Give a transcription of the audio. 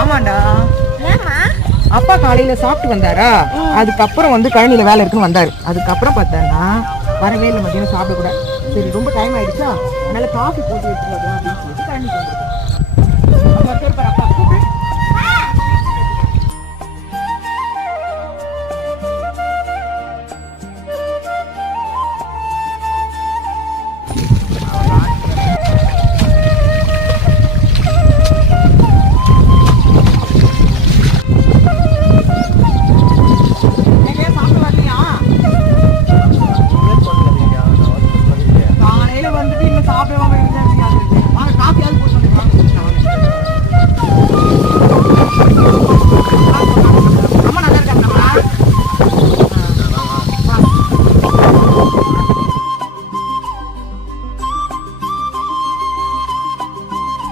ஆமாண்டா. அப்பா காலையில சாப்பிட்டு வந்தாரா, அதுக்கப்புறம் வந்து கழனியில வேலை இருக்குன்னு வந்தாரு. அதுக்கப்புறம் பார்த்தாங்கன்னா வரவே இல்லை, மத்தியானம் சாப்பிட கூட. சரி ரொம்ப டைம் ஆயிடுச்சா, அதனால காஃபி போட்டு எடுத்துட்டு வரலாம் அப்படின்னு